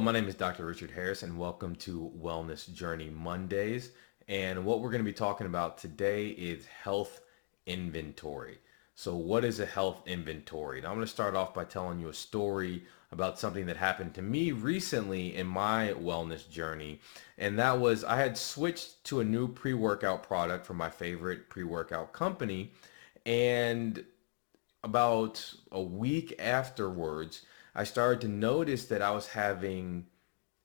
Hello, my name is Dr. Richard Harris, and welcome to Wellness Journey Mondays. And what we're going to be talking about today is health inventory. So, what is a health inventory? And I'm going to start off by telling you a story about something that happened to me recently in my wellness journey. And that was I had switched to a new pre workout product from my favorite pre workout company. And about a week afterwards, I started to notice that I was having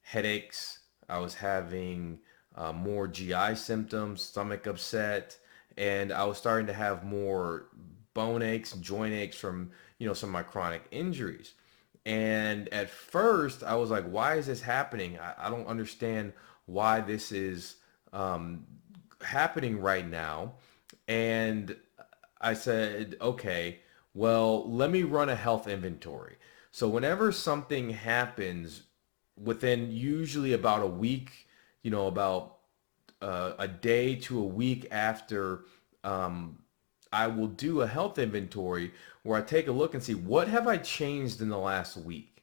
headaches. I was having more GI symptoms, stomach upset, and I was starting to have more bone aches and joint aches from, some of my chronic injuries. And at first, I was like, why is this happening? I don't understand why this is um, happening right now. And I said, okay, well, let me run a health inventory. So whenever something happens within usually about a week, about a day to a week after, um, I will do a health inventory where I take a look and see what have I changed in the last week.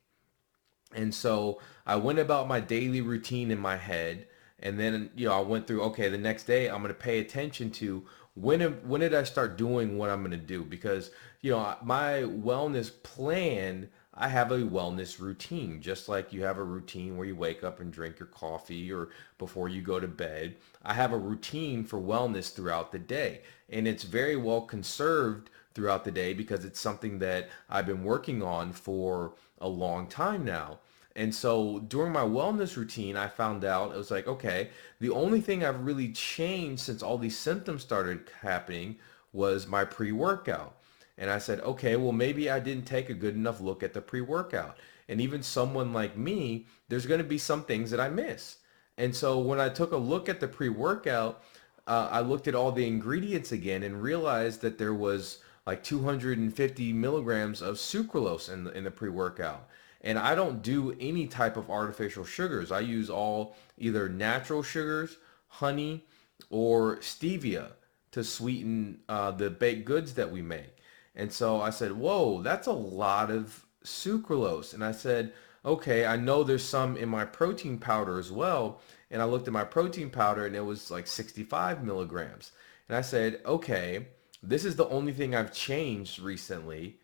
And so I went about my daily routine in my head. And then, I went through, okay, the next day I'm going to pay attention to when did I start doing what I'm going to do? Because, my wellness plan, I have a wellness routine, just like you have a routine where you wake up and drink your coffee or before you go to bed. I have a routine for wellness throughout the day. And it's very well conserved throughout the day because it's something that I've been working on for a long time now. And so during my wellness routine, I found out it was like, okay, the only thing I've really changed since all these symptoms started happening was my pre-workout. And I said, okay, well, maybe I didn't take a good enough look at the pre-workout. And even someone like me, there's going to be some things that I miss. And so when I took a look at the pre-workout, I looked at all the ingredients again and realized that there was like 250 milligrams of sucralose in the pre-workout. And I don't do any type of artificial sugars. I use all either natural sugars, honey, or stevia to sweeten the baked goods that we make. And so I said, whoa, that's a lot of sucralose. And I said, okay, I know there's some in my protein powder as well. And I looked at my protein powder and it was like 65 milligrams. And I said, okay, this is the only thing I've changed recently.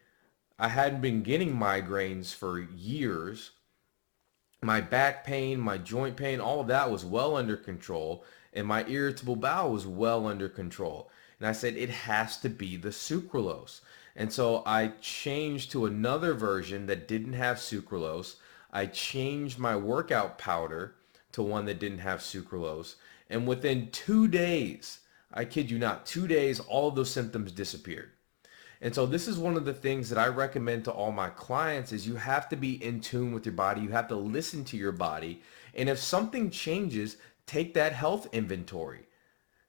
I hadn't been getting migraines for years. My back pain, my joint pain, all of that was well under control. And my irritable bowel was well under control. And I said, it has to be the sucralose. And so I changed to another version that didn't have sucralose. I changed my workout powder to one that didn't have sucralose. And within 2 days, I kid you not, 2 days, all of those symptoms disappeared. And so this is one of the things that I recommend to all my clients is you have to be in tune with your body. You have to listen to your body. And if something changes, take that health inventory.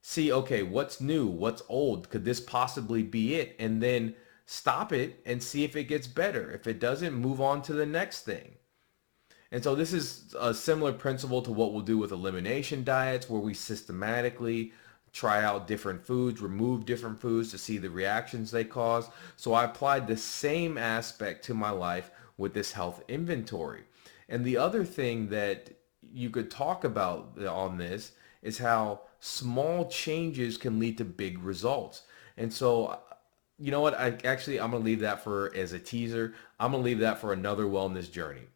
See, okay, what's new? What's old? Could this possibly be it? And then stop it and see if it gets better. If it doesn't, move on to the next thing. And so this is a similar principle to what we'll do with elimination diets, where we systematically try out different foods, remove different foods to see the reactions they cause. So I applied the same aspect to my life with this health inventory. And the other thing that you could talk about on this is how small changes can lead to big results. And so, you know what? I'm going to leave that for as a teaser. I'm going to leave that for another wellness journey.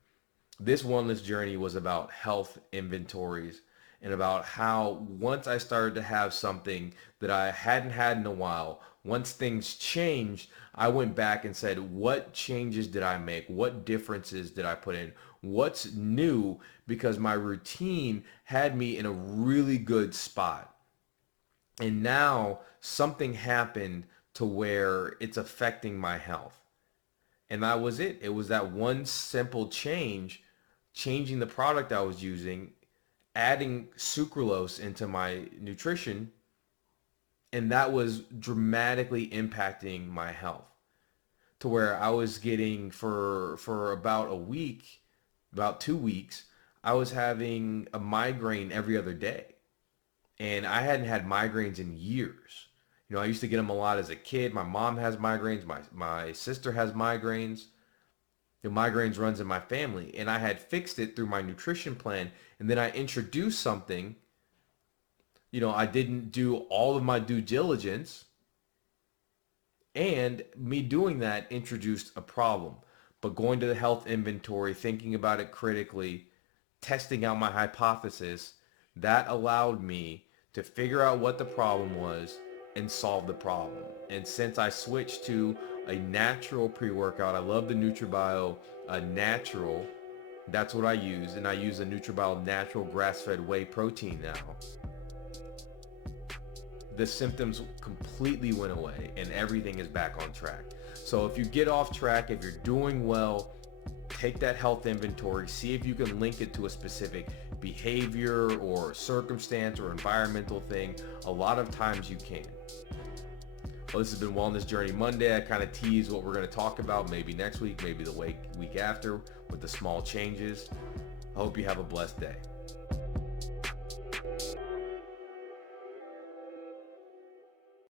This wellness journey was about health inventories and about how once I started to have something that I hadn't had in a while, once things changed, I went back and said, what changes did I make? What differences did I put in? What's new? Because my routine had me in a really good spot. And now something happened to where it's affecting my health. And that was it. It was that one simple change, changing the product I was using, adding sucralose into my nutrition, and that was dramatically impacting my health to where I was getting for about a week, about 2 weeks, I was having a migraine every other day. And I hadn't had migraines in years. I used to get them a lot as a kid. My mom has migraines. My sister has migraines. The migraines runs in my family, and I had fixed it through my nutrition plan. And then I introduced something, I didn't do all of my due diligence, and me doing that introduced a problem. But going to the health inventory, thinking about it critically, testing out my hypothesis, that allowed me to figure out what the problem was and solve the problem. And since I switched to a natural pre-workout, I love the NutriBio natural. That's what I use. And I use the NutriBio natural grass-fed whey protein now. The symptoms completely went away and everything is back on track. So if you get off track, if you're doing well, take that health inventory, see if you can link it to a specific behavior or circumstance or environmental thing. A lot of times you can. Well, this has been Wellness Journey Monday. I kind of tease what we're going to talk about maybe next week, maybe the week after with the small changes. I hope you have a blessed day.